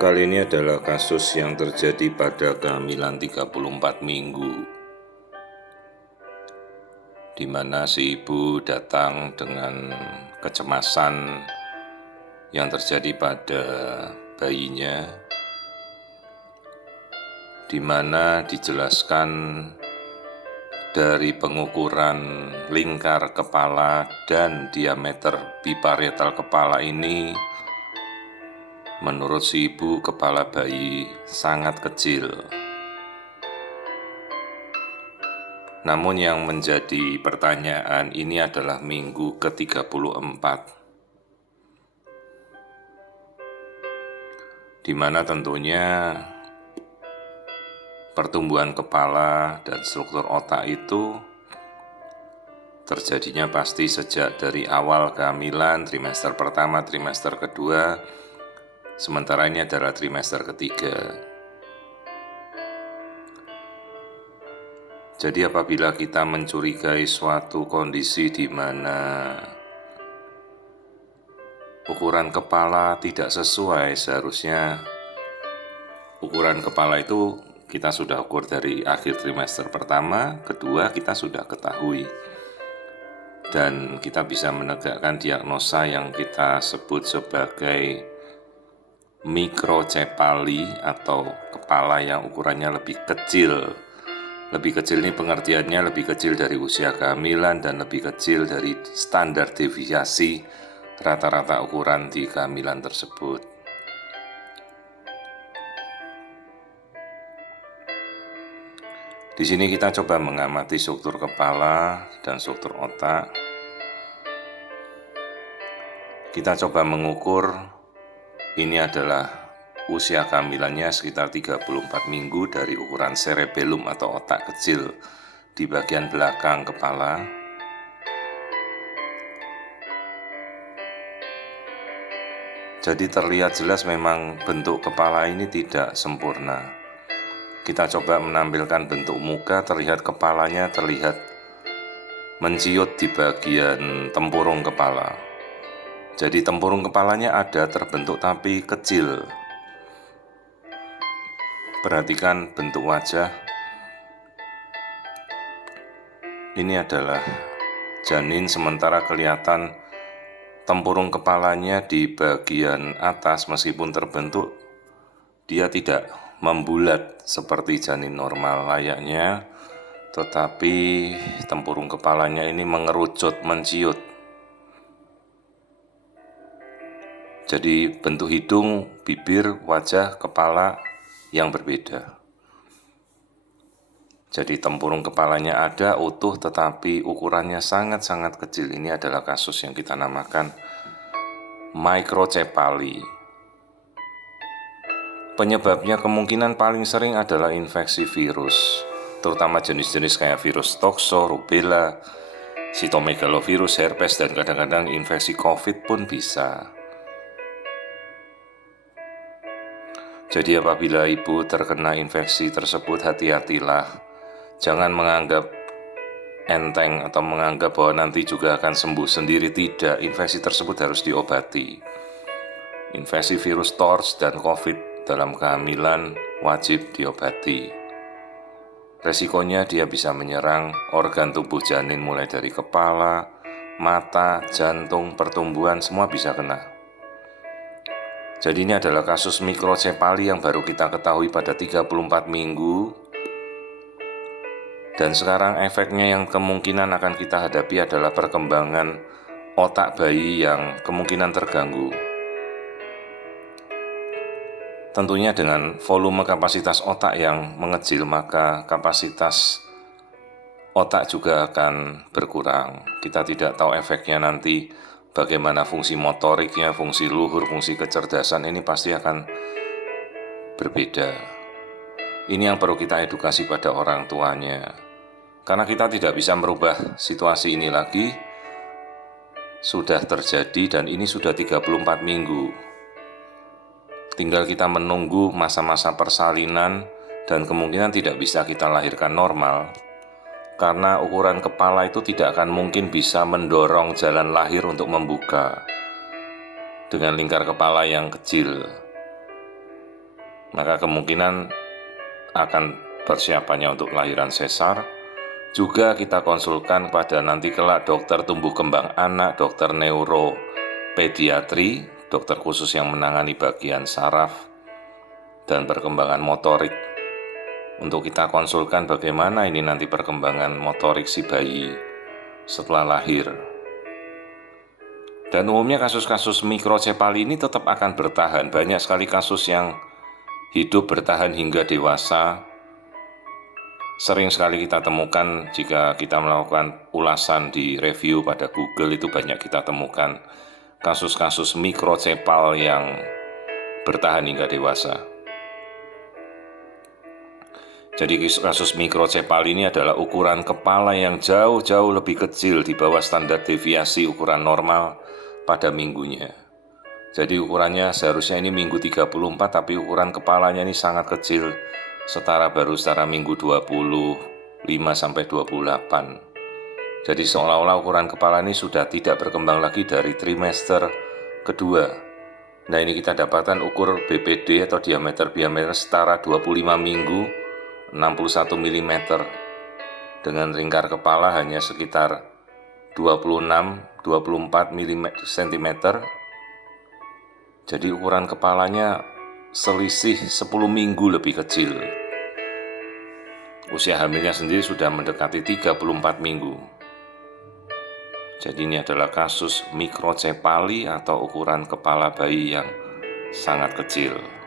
Kali ini adalah kasus yang terjadi pada kehamilan 34 minggu, di mana si ibu datang dengan kecemasan yang terjadi pada bayinya, di mana dijelaskan dari pengukuran lingkar kepala dan diameter biparietal kepala ini, menurut si ibu kepala bayi sangat kecil. Namun yang menjadi pertanyaan ini adalah minggu ke-34, di mana tentunya pertumbuhan kepala dan struktur otak itu terjadinya pasti sejak dari awal kehamilan, trimester pertama, trimester kedua, sementara ini adalah trimester ketiga. Jadi apabila kita mencurigai suatu kondisi di mana ukuran kepala tidak sesuai, seharusnya ukuran kepala itu kita sudah ukur dari akhir trimester pertama, kedua kita sudah ketahui. Dan kita bisa menegakkan diagnosa yang kita sebut sebagai mikrocefali atau kepala yang ukurannya lebih kecil. Lebih kecil ini pengertiannya lebih kecil dari usia kehamilan dan lebih kecil dari standar deviasi rata-rata ukuran di kehamilan tersebut. Di sini kita coba mengamati struktur kepala dan struktur otak. Kita coba mengukur, ini adalah usia kehamilannya sekitar 34 minggu dari ukuran cerebellum atau otak kecil di bagian belakang kepala. Jadi terlihat jelas memang bentuk kepala ini tidak sempurna. Kita coba menampilkan bentuk muka, terlihat kepalanya terlihat menciut di bagian tempurung kepala. Jadi tempurung kepalanya ada terbentuk tapi kecil. Perhatikan bentuk wajah. Ini adalah janin, sementara kelihatan tempurung kepalanya di bagian atas meskipun terbentuk, dia tidak membulat seperti janin normal layaknya, tetapi tempurung kepalanya ini mengerucut, menciut. Jadi bentuk hidung, bibir, wajah, kepala yang berbeda. Jadi tempurung kepalanya ada utuh tetapi ukurannya sangat-sangat kecil. Ini adalah kasus yang kita namakan microcephaly. Penyebabnya kemungkinan paling sering adalah infeksi virus, terutama jenis-jenis kayak virus toxo, rubella, cytomegalovirus, herpes, dan kadang-kadang infeksi COVID pun bisa. Jadi apabila ibu terkena infeksi tersebut, hati-hatilah. Jangan menganggap enteng atau menganggap bahwa nanti juga akan sembuh sendiri. Tidak, infeksi tersebut harus diobati. Infeksi virus TORS dan COVID dalam kehamilan wajib diobati. Resikonya dia bisa menyerang organ tubuh janin mulai dari kepala, mata, jantung, pertumbuhan, semua bisa kena. Jadi ini adalah kasus mikrocefali yang baru kita ketahui pada 34 minggu. Dan sekarang efeknya yang kemungkinan akan kita hadapi adalah perkembangan otak bayi yang kemungkinan terganggu. Tentunya dengan volume kapasitas otak yang mengecil, maka kapasitas otak juga akan berkurang. Kita tidak tahu efeknya nanti bagaimana fungsi motoriknya, fungsi luhur, fungsi kecerdasan ini pasti akan berbeda. Ini yang perlu kita edukasi pada orang tuanya. Karena kita tidak bisa merubah situasi ini lagi, sudah terjadi dan ini sudah 34 minggu. Tinggal kita menunggu masa-masa persalinan dan kemungkinan tidak bisa kita lahirkan normal. Karena ukuran kepala itu tidak akan mungkin bisa mendorong jalan lahir untuk membuka dengan lingkar kepala yang kecil. maka kemungkinan akan persiapannya untuk kelahiran sesar. Juga kita konsulkan pada nanti kelak dokter tumbuh kembang anak, dokter neuropediatri, dokter khusus yang menangani bagian saraf dan perkembangan motorik. Untuk kita konsulkan bagaimana ini nanti perkembangan motorik si bayi setelah lahir. Dan umumnya kasus-kasus mikrocefali ini tetap akan bertahan. Banyak sekali kasus yang hidup bertahan hingga dewasa. Sering sekali kita temukan jika kita melakukan ulasan di review pada Google, itu banyak kita temukan kasus-kasus mikrocefal yang bertahan hingga dewasa. Jadi kasus mikrocefali ini adalah ukuran kepala yang jauh-jauh lebih kecil di bawah standar deviasi ukuran normal pada minggunya. Jadi ukurannya seharusnya ini minggu 34, tapi ukuran kepalanya ini sangat kecil, baru setara minggu 25-28. Jadi seolah-olah ukuran kepala ini sudah tidak berkembang lagi dari trimester kedua. Nah, ini kita dapatkan ukur BPD atau diameter setara 25 minggu 61 mm dengan lingkar kepala hanya sekitar 26-24 cm. Jadi ukuran kepalanya selisih 10 minggu lebih kecil. Usia hamilnya sendiri sudah mendekati 34 minggu. Jadi ini adalah kasus mikrocefali atau ukuran kepala bayi yang sangat kecil.